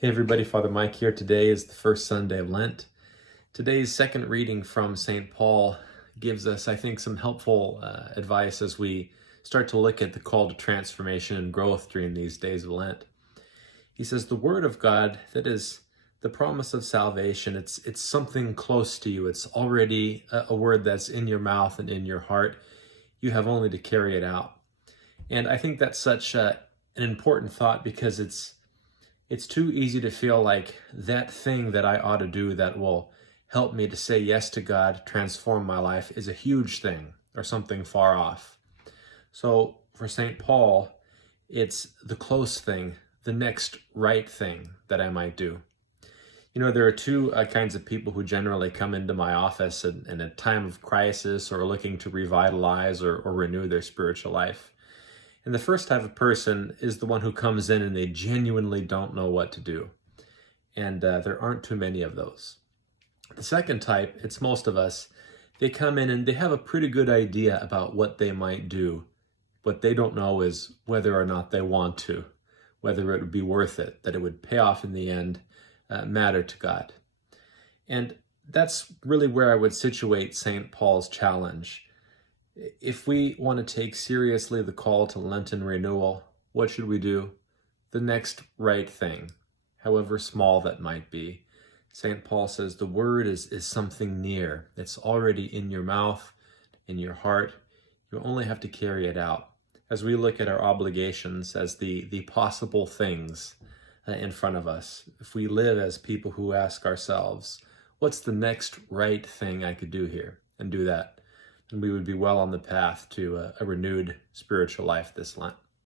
Hey everybody, Father Mike here. Today is the first Sunday of Lent. Today's second reading from St. Paul gives us, I think, some helpful advice as we start to look at the call to transformation and growth during these days of Lent. He says, the Word of God, that is the promise of salvation, it's something close to you. It's already a word that's in your mouth and in your heart. You have only to carry it out. And I think that's such an important thought because it's too easy to feel like that thing that I ought to do that will help me to say yes to God, transform my life, is a huge thing or something far off. So for St. Paul, it's the close thing, the next right thing that I might do. You know, there are two kinds of people who generally come into my office in a time of crisis or looking to revitalize or renew their spiritual life. And the first type of person is the one who comes in and they genuinely don't know what to do. And there aren't too many of those. The second type, it's most of us, they come in and they have a pretty good idea about what they might do. What they don't know is whether or not they want to, whether it would be worth it, that it would pay off in the end, matter to God. And that's really where I would situate St. Paul's challenge. If we want to take seriously the call to Lenten renewal, what should we do? The next right thing, however small that might be. St. Paul says the word is something near. It's already in your mouth, in your heart. You only have to carry it out. As we look at our obligations as the possible things in front of us, if we live as people who ask ourselves, what's the next right thing I could do here? And do that. And we would be well on the path to a renewed spiritual life this Lent.